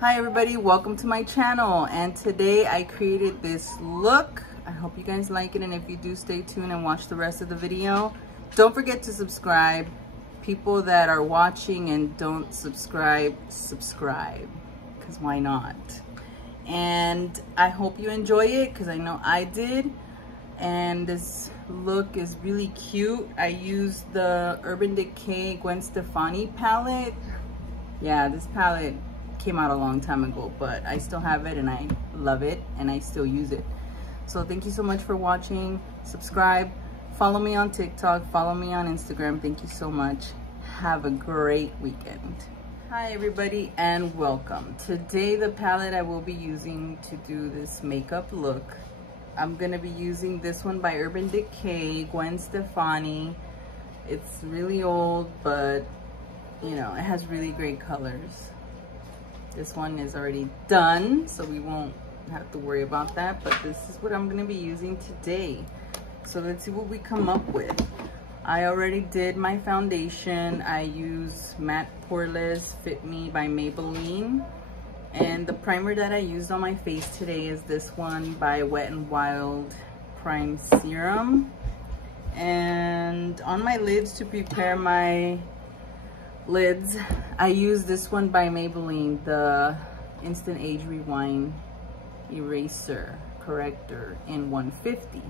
Hi everybody, welcome to my channel, and today I created this look. I hope you guys like it, and if you do, stay tuned and watch the rest of the video. Don't forget to subscribe. People that are watching and don't subscribe, because why not? And I hope you enjoy it, because I know I did. And this look is really cute. I used the Urban Decay Gwen Stefani palette. Yeah, this palette came out a long time ago, but I still have it and I love it and I still use it. So thank you so much for watching. Subscribe, follow me on TikTok, follow me on Instagram. Thank you so much. Have a great weekend. Hi everybody and welcome. Today the palette I will be using to do this makeup look, I'm gonna be using this one by Urban Decay, Gwen Stefani. It's really old, but you know, it has really great colors. This one is already done, so we won't have to worry about that, but this is what I'm gonna be using today. So let's see what we come up with. I already did my foundation. I use Matte Poreless Fit Me by Maybelline. And the primer that I used on my face today is this one by Wet n Wild Prime Serum. And on my lids, to prepare my lids, I use this one by Maybelline, the Instant Age Rewind Eraser Corrector in 150.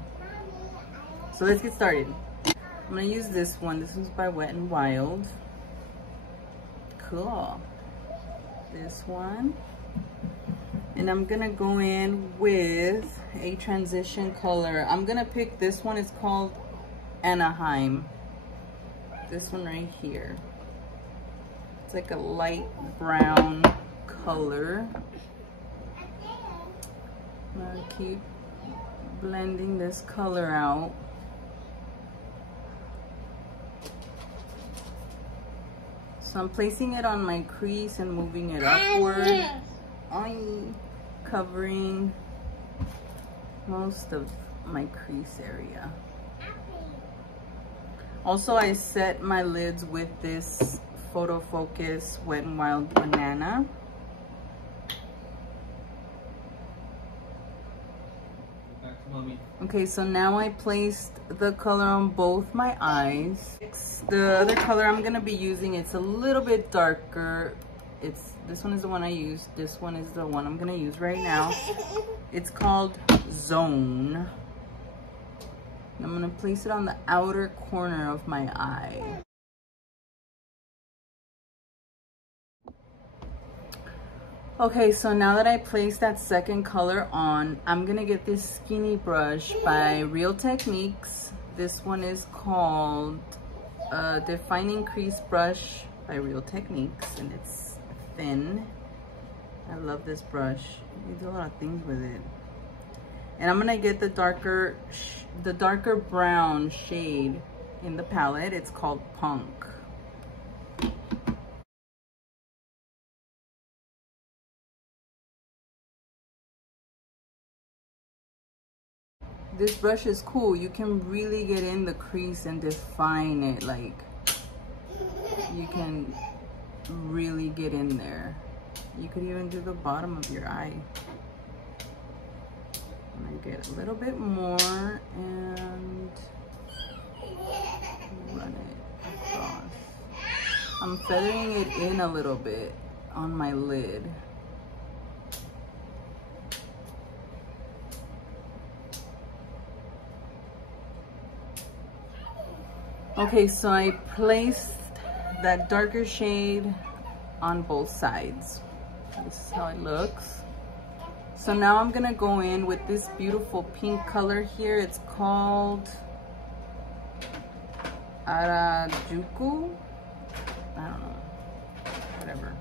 So let's get started. I'm gonna use this one. This one's by Wet n Wild. Cool. This one. And I'm gonna go in with a transition color. I'm gonna pick this one. It's called Anaheim. This one right here. It's like a light brown color. I'm gonna keep blending this color out. So I'm placing it on my crease and moving it upward. I'm covering most of my crease area. Also, I set my lids with this Photo Focus Wet n Wild Banana. Okay, so now I placed the color on both my eyes. The other color I'm gonna be using, it's a little bit darker. This one is the one I used. This one is the one I'm gonna use right now. It's called Zone. I'm gonna place it on the outer corner of my eye. Okay, so now that I placed that second color on, I'm gonna get this skinny brush by Real Techniques. This one is called Defining Crease Brush by Real Techniques, and it's thin. I love this brush. You do a lot of things with it. And I'm gonna get the darker brown shade in the palette. It's called Punk. This brush is cool. You can really get in the crease and define it. Like, you can really get in there. You could even do the bottom of your eye. I'm gonna get a little bit more and run it across. I'm feathering it in a little bit on my lid. Okay, so I placed that darker shade on both sides. This is how it looks. So now I'm gonna go in with this beautiful pink color here. It's called Harajuku. I don't know, whatever.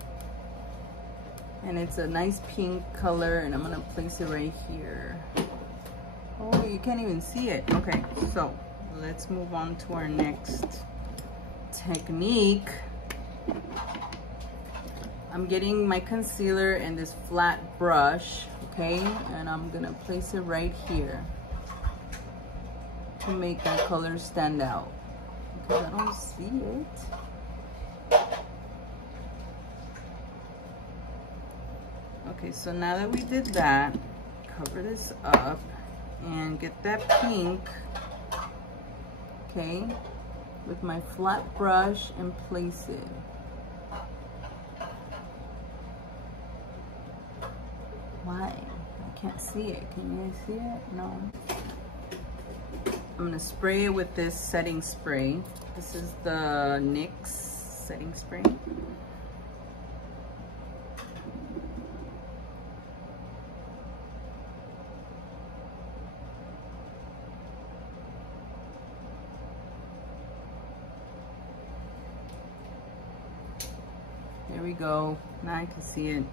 And it's a nice pink color, and I'm gonna place it right here. Oh, you can't even see it. Okay, so let's move on to our next technique. I'm getting my concealer and this flat brush, okay? And I'm gonna place it right here to make that color stand out, because I don't see it. Okay, so now that we did that, cover this up and get that pink, okay, with my flat brush and place it. Why? I can't see it. Can you guys see it? No. I'm gonna spray it with this setting spray. This is the NYX setting spray. There we go. Now I can see it.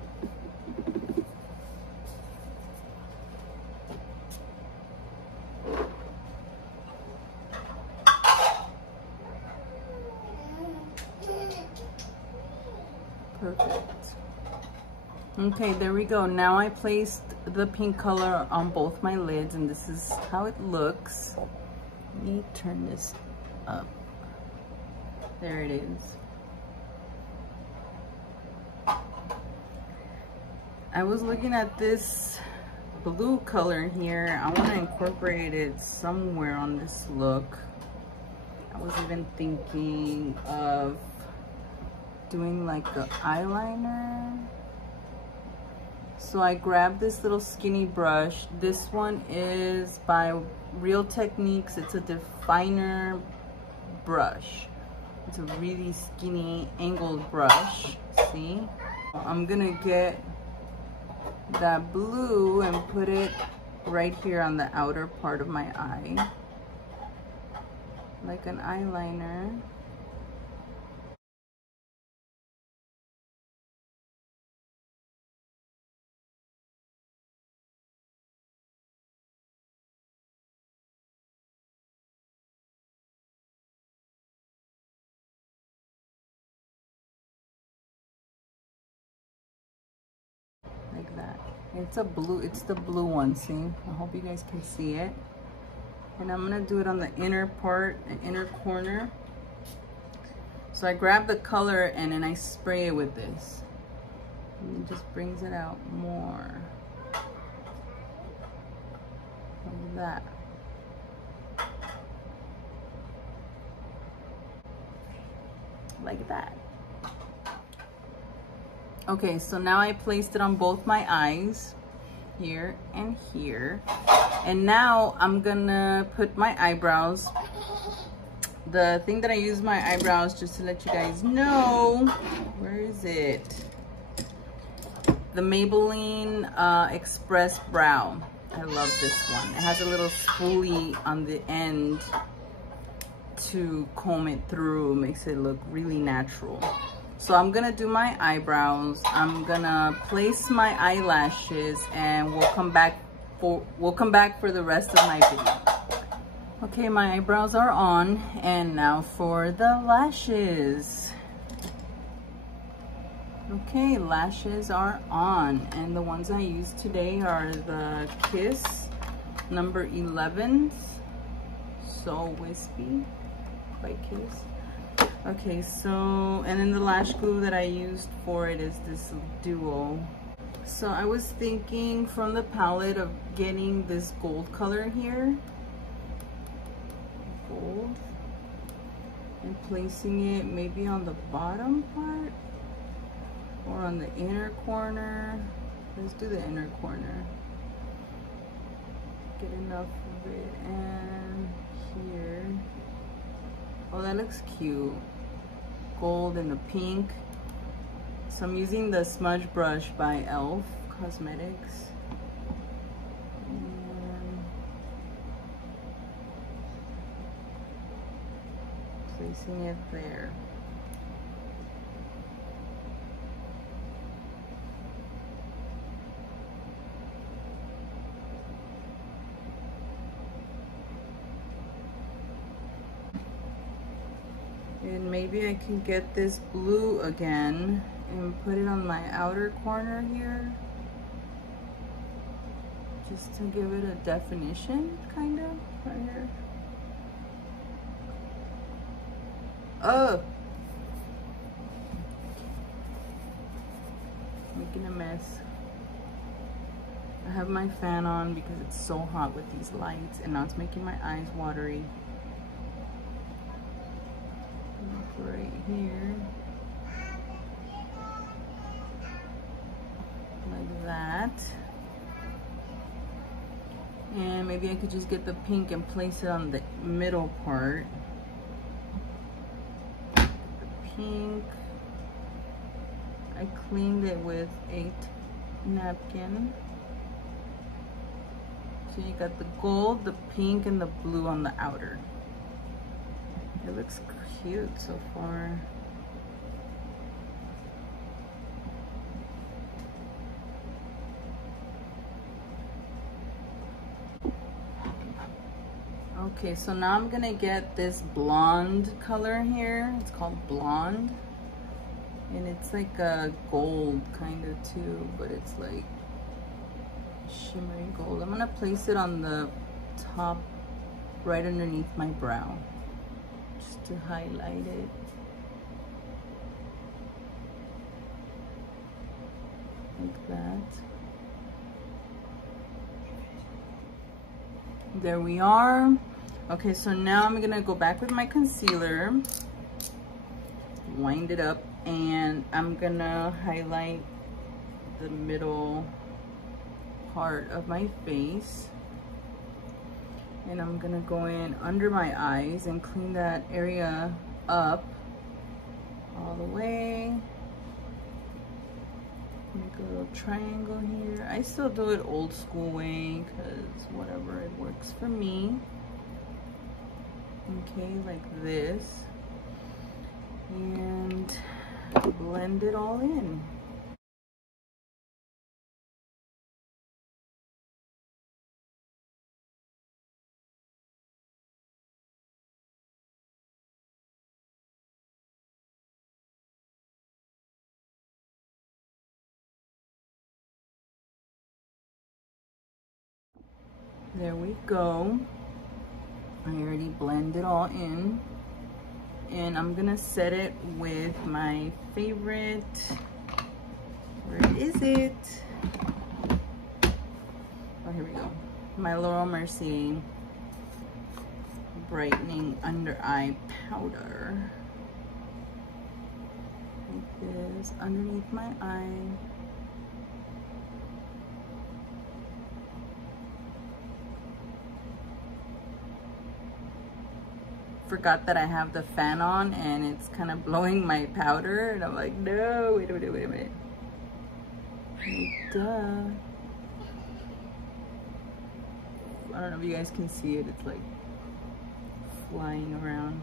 Perfect. Okay, there we go. Now I placed the pink color on both my lids, and this is how it looks. Let me turn this up. There it is. I was looking at this blue color here. I want to incorporate it somewhere on this look. I was even thinking of doing like the eyeliner. So I grabbed this little skinny brush. This one is by Real Techniques. It's a definer brush. It's a really skinny angled brush. See? I'm gonna get that blue and put it right here on the outer part of my eye, like an eyeliner. Like that. It's a blue, it's the blue one, see? I hope you guys can see it. And I'm gonna do it on the inner part, the inner corner. So I grab the color and then I spray it with this. And it just brings it out more. Like that. Like that. Okay, so now I placed it on both my eyes, here and here. And now I'm gonna put my eyebrows. The thing that I use my eyebrows, just to let you guys know, where is it? The Maybelline Express Brow. I love this one. It has a little spoolie on the end to comb it through, makes it look really natural. So I'm gonna do my eyebrows. I'm gonna place my eyelashes, and we'll come back for the rest of my video. Okay, my eyebrows are on, and now for the lashes. Okay, lashes are on, and the ones I used today are the Kiss number 11s. So wispy by Kiss. Okay, so, and then the lash glue that I used for it is this Duo. So I was thinking from the palette of getting this gold color here. Gold. And placing it maybe on the bottom part or on the inner corner. Let's do the inner corner. Get enough of it, and here. Oh, that looks cute. Gold and the pink. So I'm using the smudge brush by Elf Cosmetics. And placing it there. And maybe I can get this blue again and put it on my outer corner here. Just to give it a definition, kind of, right here. Oh! Making a mess. I have my fan on because it's so hot with these lights, and now it's making my eyes watery. Right here. Like that. And maybe I could just get the pink and place it on the middle part. The pink. I cleaned it with a napkin. So you got the gold, the pink, and the blue on the outer. It looks cute so far. Okay, so now I'm gonna get this blonde color here. It's called blonde. And it's like a gold kind of too, but it's like shimmery gold. I'm gonna place it on the top right underneath my brow just to highlight it. Like that. There we are. Okay, so now I'm gonna go back with my concealer, wind it up, and I'm gonna highlight the middle part of my face. And I'm gonna go in under my eyes and clean that area up all the way. Make a little triangle here. I still do it old school way because whatever, it works for me. Okay, like this. And blend it all in. There we go. I already blend it all in. And I'm gonna set it with my favorite, where is it? Oh, here we go. My Laura Mercier Brightening Under Eye Powder. Like this, underneath my eye. Forgot that I have the fan on and it's kind of blowing my powder, and I'm like, no, wait a minute. Duh. I don't know if you guys can see it, it's like flying around.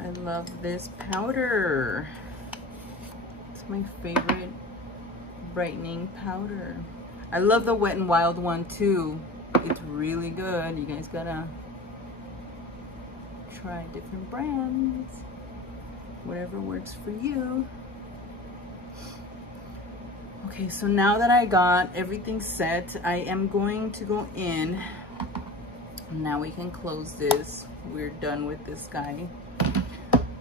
I love this powder. It's my favorite brightening powder. I love the Wet n Wild one too. It's really good. You guys gotta try different brands, whatever works for you. Okay, so now that I got everything set, I am going to go in. Now we can close this. We're done with this guy.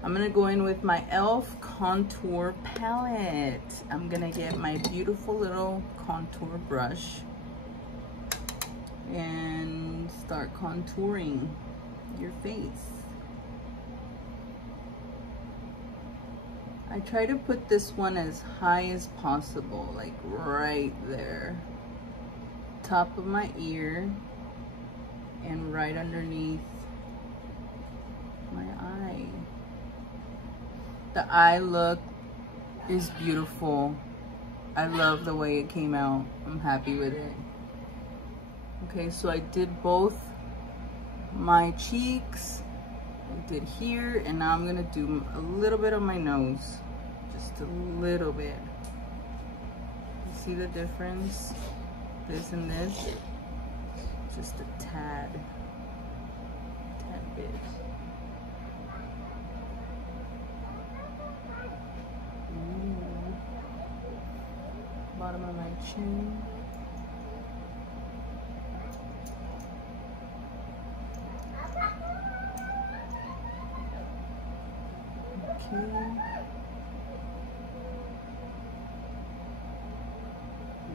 I'm gonna go in with my e.l.f. contour palette. I'm gonna get my beautiful little contour brush and start contouring your face. I try to put this one as high as possible, like right there. Top of my ear and right underneath my eye. The eye look is beautiful. I love the way it came out. I'm happy with it. Okay, so I did both my cheeks. I did here, and now I'm gonna do a little bit of my nose, just a little bit. You see the difference? This and this, just a tad bit. Bottom of my chin.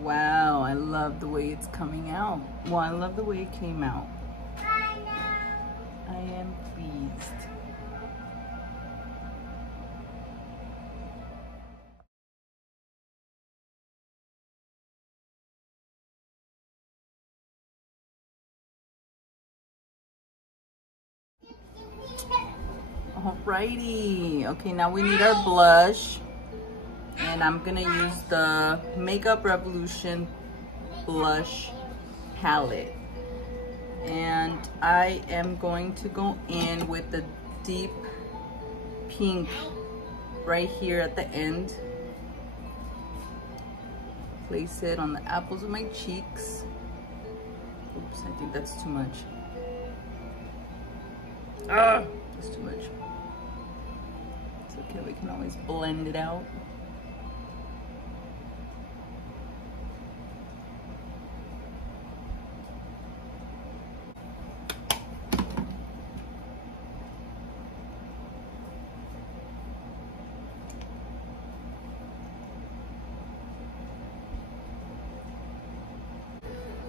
Wow, I love the way it's coming out. Well, I love the way it came out. I am pleased. Alrighty, okay, now we need our blush, and I'm gonna use the Makeup Revolution blush palette, and I am going to go in with the deep pink right here at the end. Place it on the apples of my cheeks. Oops, I think that's too much. Ah, that's too much. It's okay, we can always blend it out.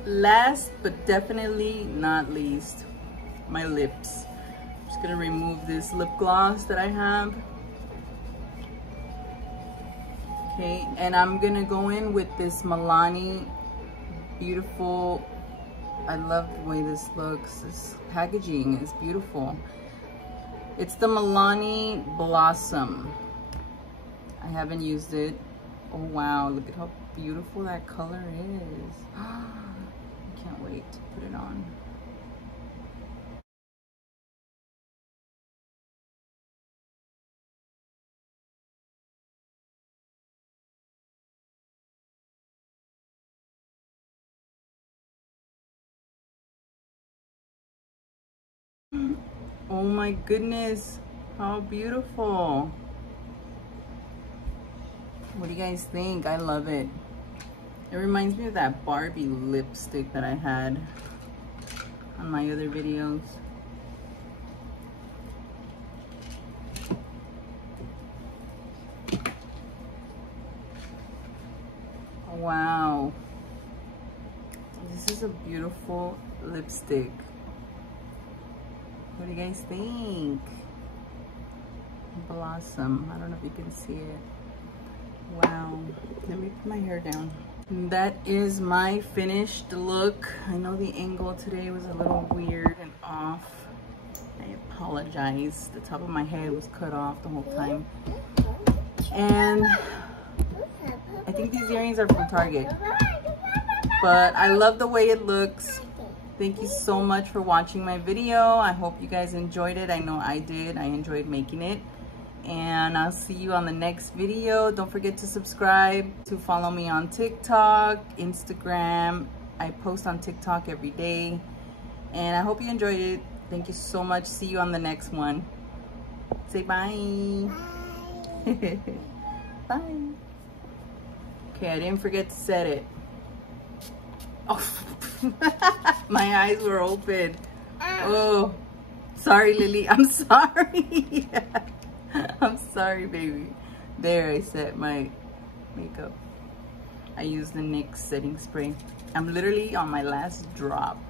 Last but definitely not least, my lips. I'm just gonna remove this lip gloss that I have. Okay, and I'm gonna go in with this Milani beautiful, I love the way this looks. This packaging is beautiful. It's the Milani Blossom. I haven't used it. Oh wow, look at how beautiful that color is. I can't wait to put it on. Oh my goodness, how beautiful. What do you guys think? I love it. It reminds me of that Barbie lipstick that I had on my other videos. Wow. This is a beautiful lipstick. What do you guys think? Blossom. I don't know if you can see it. Wow. Let me put my hair down. That is my finished look. I know the angle today was a little weird and off. I apologize. The top of my head was cut off the whole time. And I think these earrings are from Target. But I love the way it looks. Thank you so much for watching my video. I hope you guys enjoyed it. I know I did. I enjoyed making it. And I'll see you on the next video. Don't forget to subscribe, to follow me on TikTok, Instagram. I post on TikTok every day. And I hope you enjoyed it. Thank you so much. See you on the next one. Say bye. Bye. Bye. Okay, I didn't forget to set it. Oh, my eyes were open. Oh, sorry, Lily. I'm sorry. I'm sorry, baby. There, I set my makeup. I used the NYX setting spray. I'm literally on my last drop.